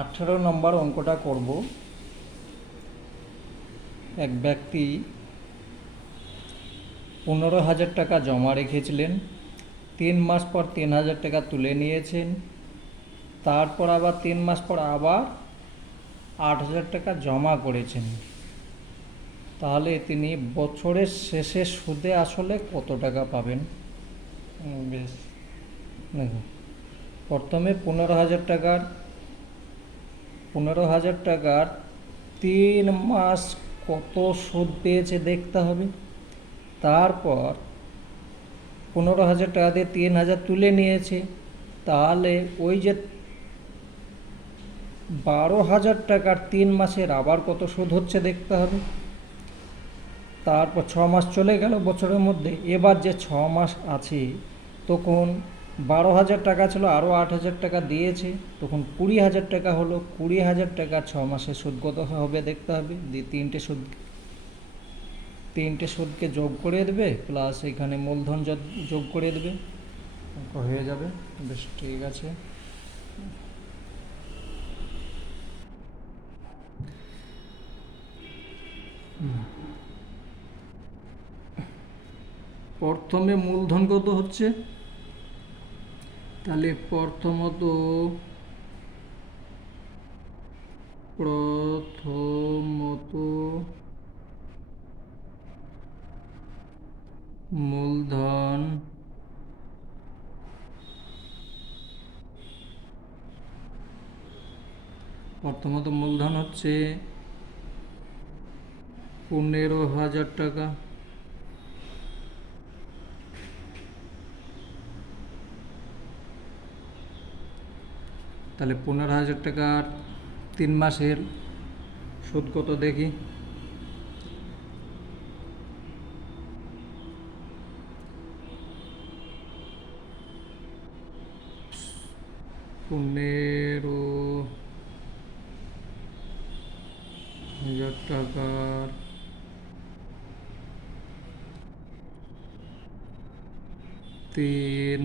18 নম্বর অঙ্কটা করব। এক ব্যক্তি 15,000 টাকা জমা রেখেছিলেন, 3 মাস পর 3,000 টাকা তুলে নিয়েছেন, তারপর আবার 3 মাস পর আবার 8,000 টাকা জমা করেছেন। তাহলে তিনি বছরের শেষে সুদে আসলে কত টাকা পাবেন? বেশ, দেখুন, প্রথমে 15,000 টাকার 3 মাস কত সুদ পেয়েছে দেখতে হবে। তারপর 15,000 টাকা দিয়ে 3,000 তুলে নিয়েছে, তাহলে ওই যে 12,000 টাকার 3 মাসের আবার কত সুদ হচ্ছে দেখতে হবে। তারপর 6 মাস চলে গেল বছরের মধ্যে, এবার যে 6 মাস আছে তখন 12,000 টাকা ছিল, আরও 8,000 টাকা দিয়েছে, তখন 20,000 টাকা হলো। 20,000 টাকা 6 মাসের সুদ কত হবে দেখতে হবে। দিয়ে তিনটে সুদকে যোগ করে দেবে, প্লাস এখানে মূলধন যোগ করে দেবে, হয়ে যাবে। বেশ, ঠিক আছে। প্রথমে মূলধন কত হচ্ছে, তাহলে প্রথমত মূলধন হচ্ছে 15,000 টাকা। তাহলে 15,000 টাকার 3 মাসের সুদ কত দেখি। 15,000 টাকার 3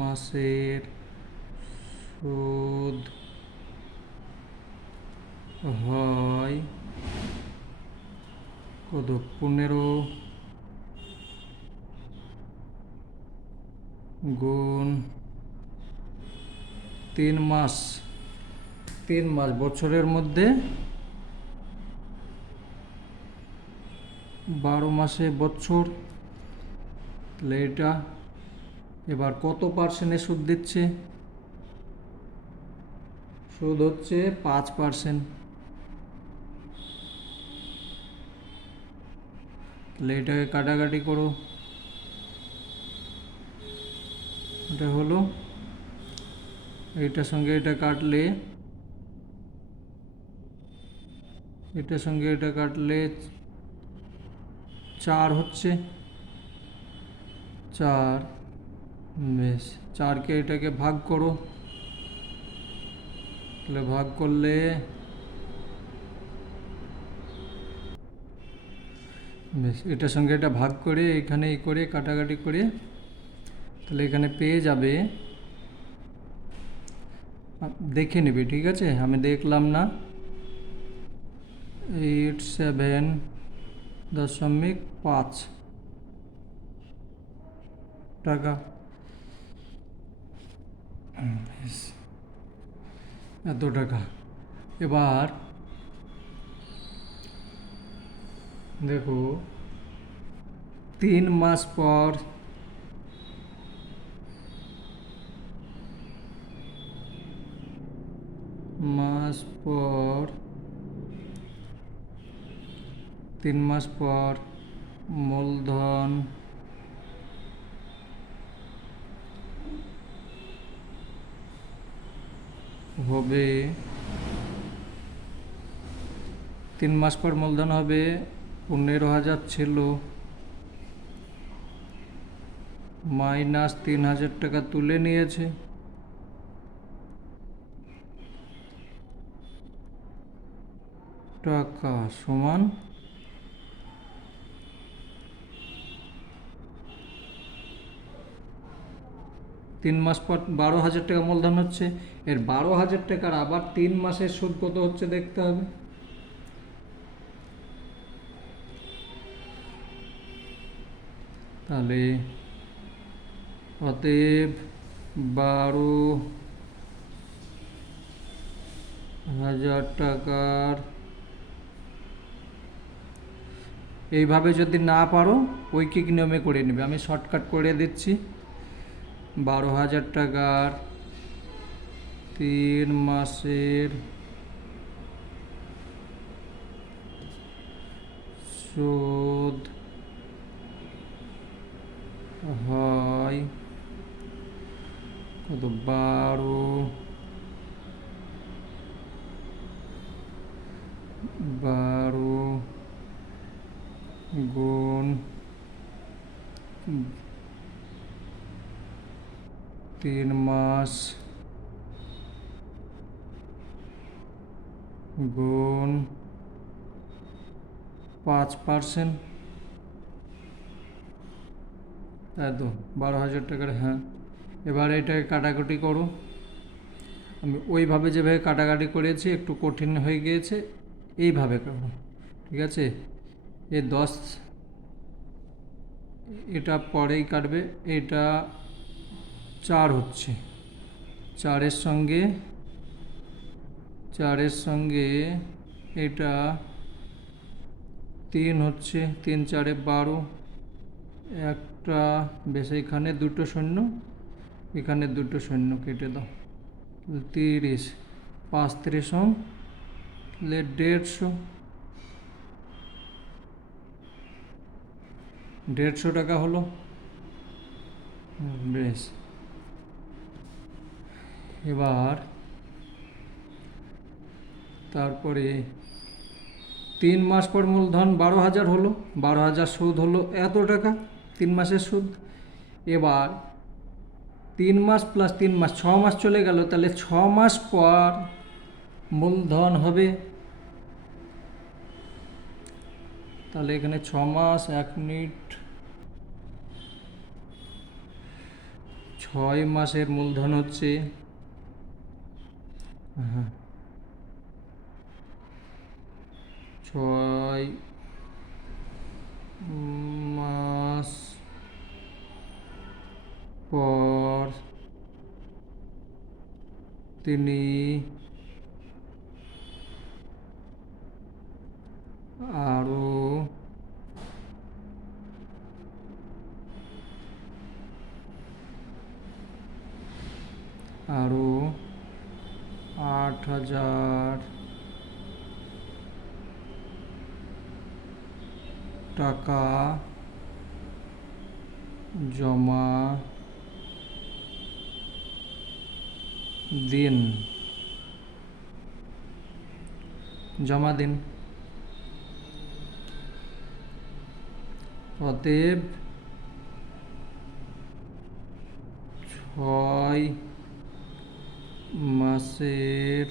মাসের সুদ হয় কত? 15 গুণ 3 মাস। 3 মাস বছরের মধ্যে 12 মাসে বছর, তাহলে এটা এবার কত পার্সেন্টে সুদ দিচ্ছে? সুদ হচ্ছে 5%। তাহলে এটাকে কাটাকাটি করো, এটা হলো, এটার সঙ্গে এটা কাটলে, এটার সঙ্গে এটা কাটলে 4 হচ্ছে, 4। বেশ, 4কে এটাকে ভাগ করো, তাহলে ভাগ করলে বেশ, এটার সঙ্গে এটা ভাগ করে এখানে এই করে কাটাকাটি করে, তাহলে এখানে পেয়ে যাবে, দেখে নেবে, ঠিক আছে, আমি দেখলাম না, 87.5 টাকা। এত টাকা। এবার দেখো, 3 মাস পর 3 মাস পর মূলধন হবে 3 মাস পর মূলধন হবে 15,000 ছিল, মাইনাস 3,000 টাকা তুলে নিয়েছে, টাকা সমান 3 মাস পর 12,000 টাকা মূলধন হচ্ছে, এর 12,000 টাকার আবার 3 মাসের সুদ কত হচ্ছে দেখতে হবে। তাহলে অতএব 12,000 টাকার, এইভাবে যদি না পারো ঐকিক নিয়মে করে নেবে, আমি শর্টকাট করে দিচ্ছি। 12,000 টাকার 3 মাসের সুদ হয় কত, 12 গুণ 3 মাস গুণ 5%, তাই তো 12,000 টাকার। হ্যাঁ, এবার এটাকে কাটাকুটি করো। আমি ওইভাবে যেভাবে কাটাকাটি করেছি একটু কঠিন হয়ে গিয়েছে, এইভাবে করো, ঠিক আছে। এ 10, এটা পরেই কাটবে, এটা 4 হচ্ছে, 4-এর সঙ্গে এটা 3 হচ্ছে, 3 4 12, একটা বেশ, এখানে 2টো শূন্য, এখানে 2টো শূন্য কেটে দাও, 30, 5 30 তাহলে 150 টাকা হলো। বেশ, এবার তারপরে 3 মাস পর মূলধন 12,000 হলো, 12,000 সুদ হলো এত টাকা, 3 মাসের সুদ। এবার 3 মাস প্লাস 3 মাস, 6 মাস চলে গেল, তাহলে 6 মাস পর মূলধন হবে, তাহলে এখানে 6 মাস, 1 মিনিট, 6 মাসের মূলধন হচ্ছে, হ্যাঁ, 6 মাস পর তিনি আরো 8,000 টাকা জমা দিন, অতএব 6 মাসের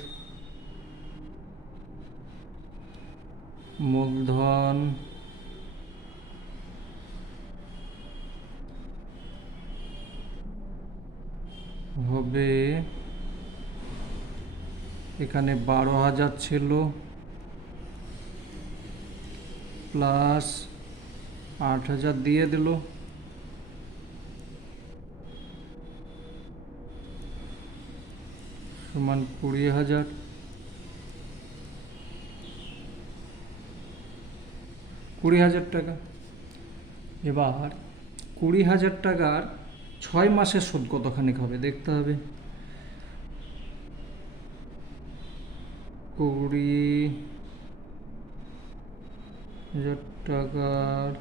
মূলধন হবে, এখানে 12,000 ছিল প্লাস 8,000 দিয়ে দিল, সমান 20,000। 20,000 টাকা। এবার 20,000 টাকার 6 মাসের সুদ কতখানি হবে দেখতে হবে। 20,000 টাকার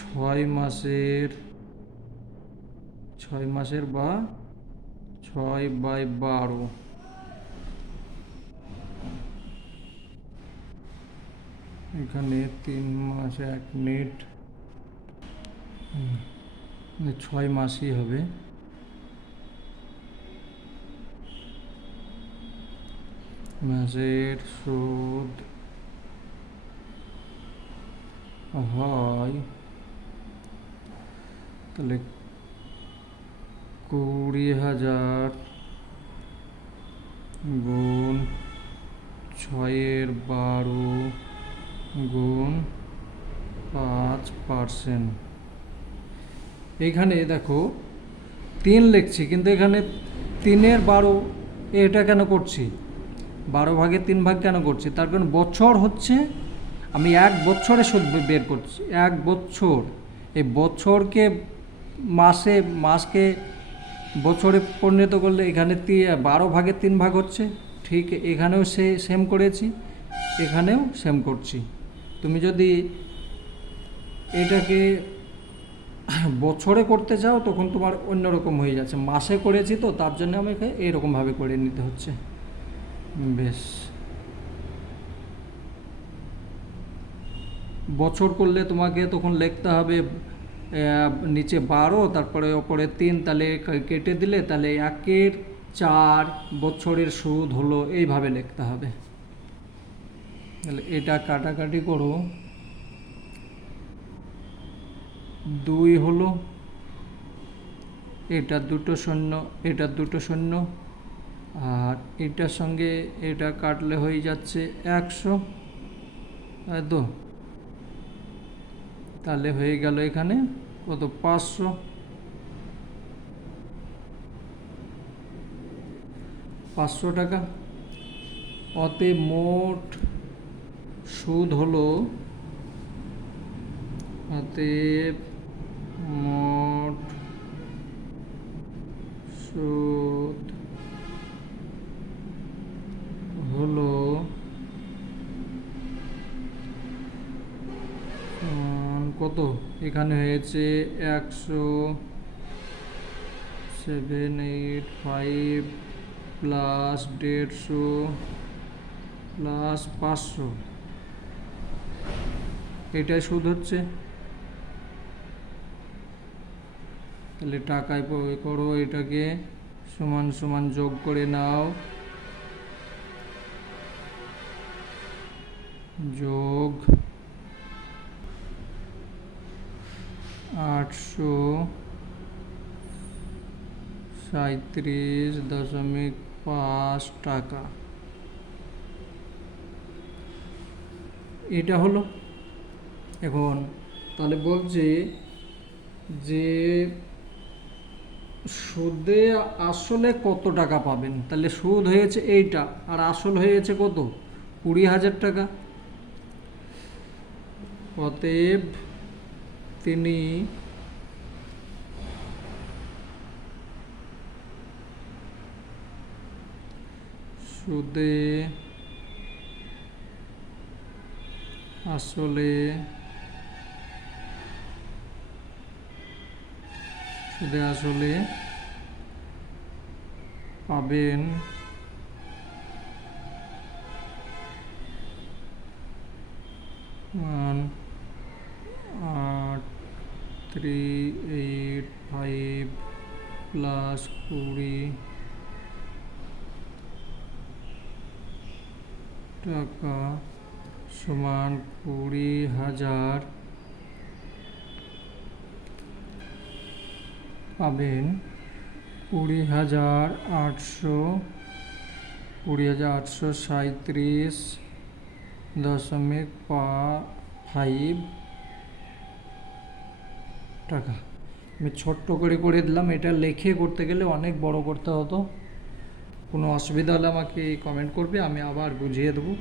6 মাসের বা 6/12, এখানে 3 মাস 1 মিনিট, 6 মাসই হবে। মাসের সুদ হয় তাহলে 20,000 গুণ 6/12 গুণ 5%। এইখানে দেখো 3 লিখছি, কিন্তু এখানে 3/12 এটা কেন করছি, 12 ভাগে 3 ভাগ কেন করছি? তার কারণ বছর হচ্ছে, আমি 1 বছরে সুদ বের করছি, 1 বছর। এই বছরকে মাসকে বছরে পরিণত করলে এখানে 12 ভাগে 3 ভাগ হচ্ছে। ঠিক এখানেও সেম করেছি, এখানেও সেম করছি। তুমি যদি এটাকে বছরে করতে চাও তখন তোমার অন্যরকম হয়ে যাচ্ছে। মাসে করেছি তো তার জন্য আমাকে এইরকমভাবে করে নিতে হচ্ছে। বেশ, বছর করলে তোমাকে তখন লিখতে হবে নিচে 12, তারপরে ওপরে 3, তাহলে কেটে দিলে তাহলে 1/4 বছরের সুদ হলো, এইভাবে লিখতে হবে। তাহলে এটা কাটাকাটি করো, 2 হলো, এটা 2 শূন্য, এটা 2 শূন্য, আর এটার সঙ্গে এটা কাটলে হয়ে যাচ্ছে 100, তাই তো? তাহলে হয়ে গেল এখানে কত, 500 টাকা। অতএব মোট সুদ হলো, অতএব মোট সুদ হলো কত, এখানে হয়েছে 10785 প্লাস 150 প্লাস 500, এটাই সুদ হচ্ছে। তাহলে টাকায় করো, এটাকে সমান সমান যোগ করে নাও, যোগ 837.5 টাকা। এটা হলো। এখন তাহলে বলছি যে সুদে আসলে কত টাকা পাবেন। তাহলে সুদ হয়েছে এইটা, আর আসল হয়েছে কত, 20,000 টাকা। অতএব তিনি সুদে আসলে পাবেন 8,385 প্লাস 20 টাকা সমান 20,000 পাবেন। 20,837.5 টাকা। আমি ছোট্ট করে দিলাম, এটা লিখে করতে গেলে অনেক বড় করতে হতো। কোনো অসুবিধা হলে আমাকে কমেন্ট করবে, আমি আবার বুঝিয়ে দেবো।